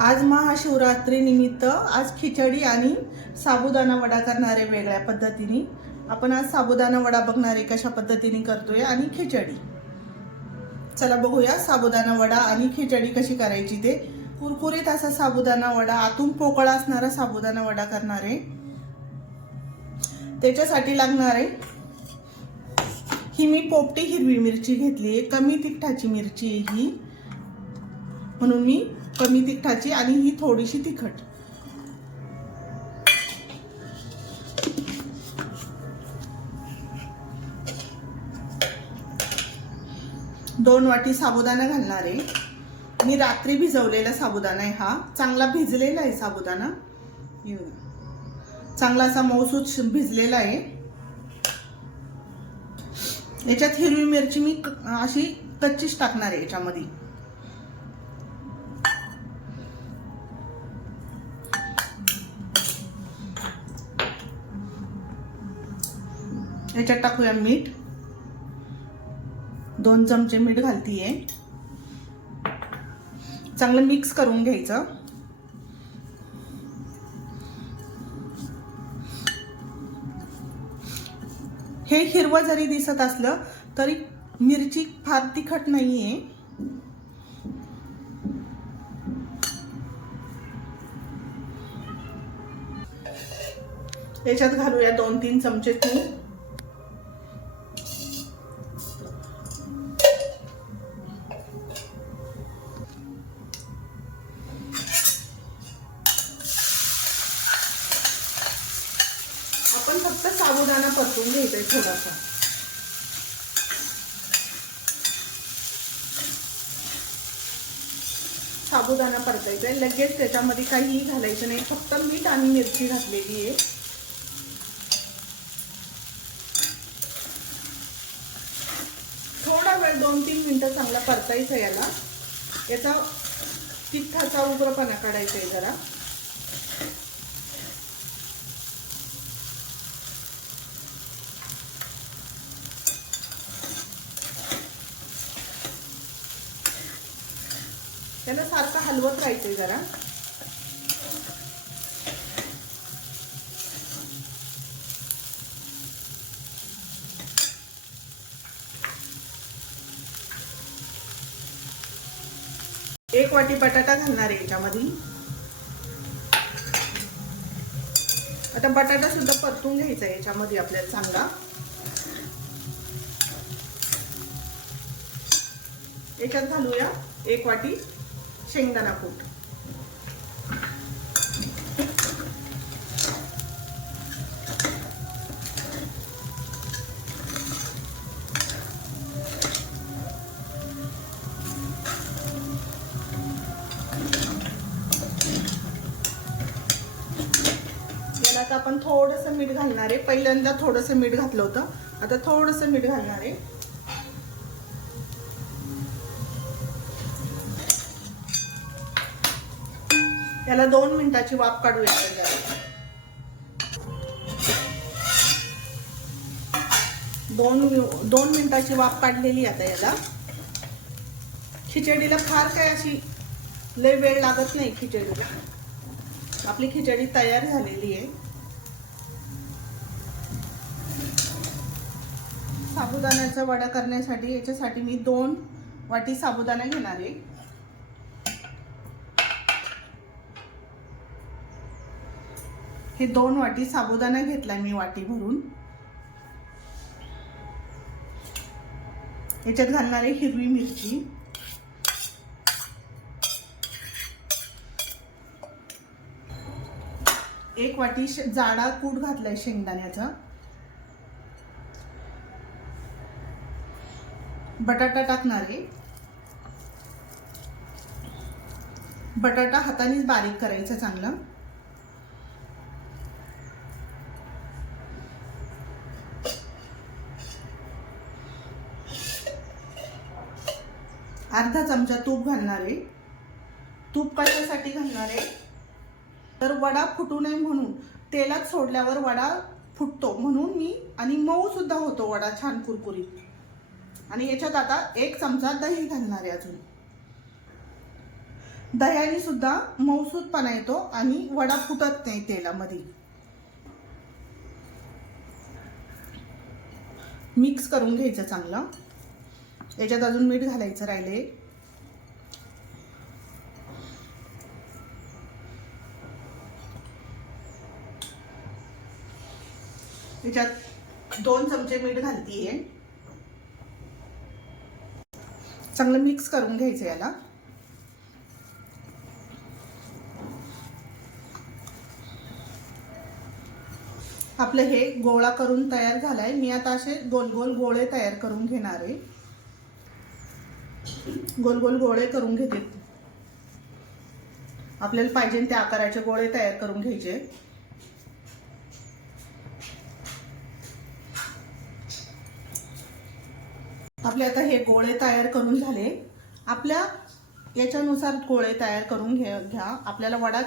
आज महाशिवरात्री निमित्त आज खिचडी आणि साबुदाणा वडा करणार आहे वेगळ्या पद्धतीने। आपण आज साबुदाणा वडा बघणार आहे कशा पद्धतीने करतोय आणि खिचडी। चला बघूया साबुदाणा वडा आणि खिचडी कशी करायची ते। कुरकुरीत असा साबुदाणा वडा, आतून पोकळ असणारा साबुदाणा वडा करणार आहे। त्याच्यासाठी लागणार आहे ही मी पोपटी हिरवी मिरची घेतली आहे, कमी तिखटाची मिरची आहे ही, म्हणून मी कमी तिखटाची, आणि ही थोडीशी तिखट। दोन वाटी साबुदाणा घालणार आहे। मी रात्री भिजवलेला साबुदाणा आहे, हा चांगला भिजलेला आहे साबुदाणा, चांगला असा मऊसूत भिजलेला आहे। याच्यात हिरवी मिरची मी अशी कच्चीच टाकणार आहे याच्यामध्ये। याच्यात टाकूया मीठ, 2 चमचे मीठ घालतीये। चांगलं मिक्स करून घ्यायचं। हे हिरवं जरी दिसत असलं तरी मिरची फार तिखट नाहीये। याच्यात घालूया 2-3 चमचे तूप। आपण फक्त साबुदाणा परतून घ्यायचा थोडासा। साबुदाणा परतायचा, लगेच त्याच्यामध्ये काहीही घालायचं नाही, फक्त मीठ आणि मिरची घातलेली आहे। थोडा वेळ 2-3 मिनिटं चांगला परतायचं याला। याचा तिखटाचा उग्रपणा काढायचा आहे जरा। त्याला सारखं हलवत राहायचंय जरा। एक वाटी बटाटा घालणार आहे याच्यामध्ये। आता बटाटा सुद्धा परतून घ्यायचा आहे याच्यामध्ये आपल्याला चांगला। याच्यात घालूया 1 वाटी शेंगदाणा कूट। याला आता आपण थोडंसं मीठ घालणार आहे। पहिल्यांदा थोडंसं मीठ घातलं होतं, आता थोडंसं मीठ घालणार आहे। याला 2 मिनिटाची वाफ काढूया। 2 मिनिटाची वाफ काढलेली आता याला। खिचडीला फार काय अशी लय वेळ लागत नाही खिचडीला। आपली खिचडी तयार झालेली आहे। साबुदाण्याचा वडा करण्यासाठी याच्यासाठी मी 2 वाटी साबुदाणा घेणार आहे। हे 2 वाटी साबुदाणा घेतलाय मी वाटी भरून। याच्यात घालणार आहे हिरवी मिरची, 1 वाटी जाडा कूट घातलाय शेंगदाण्याचा। बटाटा टाकणार आहे। बटाटा हातानेच बारीक करायचा चांगला। अर्धा चमचा तूप घालणार आहे। तूप कशासाठी घालणार आहे तर वडा फुटू नये म्हणून, तेलात सोडल्यावर वडा फुटतो म्हणून मी, आणि मऊ सुद्धा होतो वडा छान कुरकुरीत। आणि याच्यात आता 1 चमचा दही घालणार आहे अजून। दह्याने सुद्धा मऊसूतपणा येतो आणि वडा फुटत नाही तेलामध्ये. मिक्स करून घ्यायचं चांगलं. याच्यात अजून मीठ घालायचं राहिले. याच्यात 2 चमचे मीठ घालतीये. चांगलं मिक्स करून घ्यायचं याला. आपलं हे गोळा करून तयार झालाय. मी आता असे गोल गोल गोळे तयार करून घेणार आहे. गोल गोल गोळे करून घेते. आपल्याला पाहिजे त्या आकाराचे गोळे तयार करून घ्यायचे. आपले आता हे गोळे तयार करून झाले. आपल्या याच्यानुसार गोळे तयार करून घ्या. आपल्याला वडा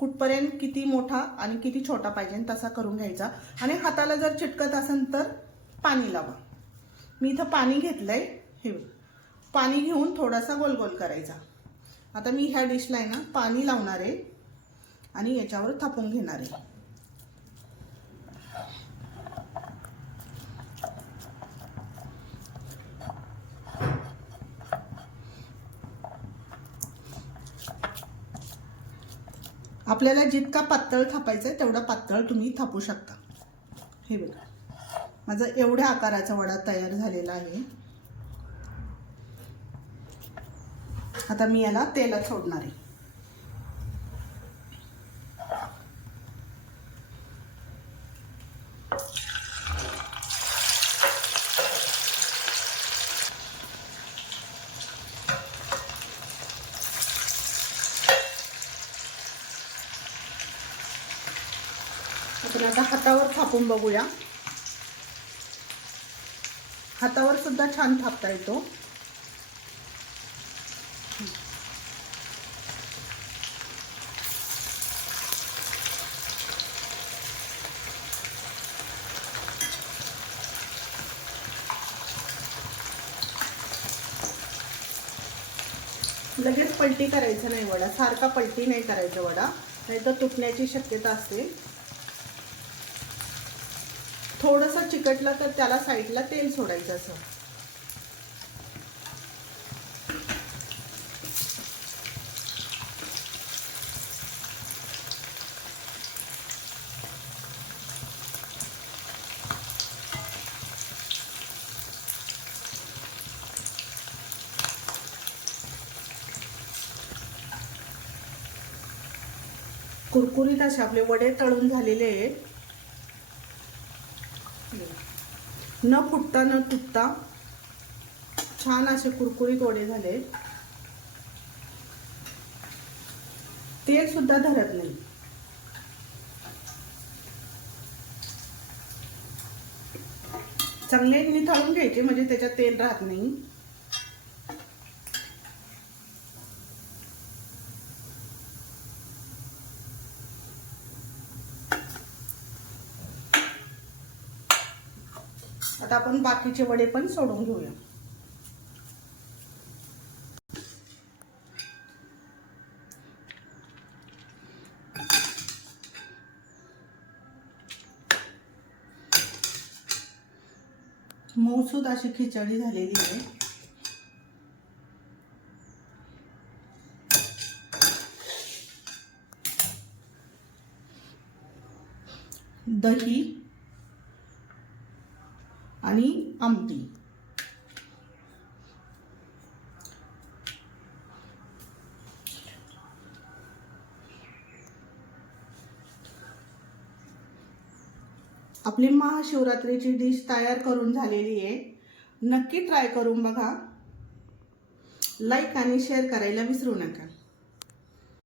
कुठपर्यंत किती मोठा आणि किती छोटा पाहिजे तसा करून घ्यायचा. आणि हाताला जर चिटकत असेल तर पाणी लावा. मी इथं पाणी घेतलंय. हे पाणी घेऊन थोडासा गोल गोल करायचा. आता मी ह्या डिशला आहे ना पाणी लावणार आहे आणि याच्यावर थापून घेणार आहे. आपल्याला जितका पातळ थापायचा आहे तेवढा पातळ तुम्ही थापू शकता. हे बघा माझा एवढ्या आकाराचा वडा तयार झालेला आहे. आता मी याला तेलात सोडणार आहे. आपण आता हातावर थापून बघूया. हातावर सुद्धा छान थापता येतो. लगेच पलटी करायचं नाही वडा. सारखा पलटी नाही करायचा वडा, नाहीतर तुटण्याची शक्यता असते. थोडंसं चिकटलं तर त्याला साईडला तेल सोडायचं असं. कुरकुरीत असे आपले वडे तळून झालेले आहेत. न फुटता न तुटता छान असे कुरकुरीत वडे झाले. तेल सुद्धा धरत नाही. चांगले निथळून घ्यायचे म्हणजे त्याच्यात तेल राहत नाही. आता आपण बाकीचे वडे पण सोडून घेऊया. मऊसूद अशी खिचडी झालेली आहे. दही आणि आमटी. आपली महाशिवरात्रीची डिश तयार करून झालेली आहे. नक्की ट्राय करून बघा. लाईक आणि शेअर करायला विसरू नका.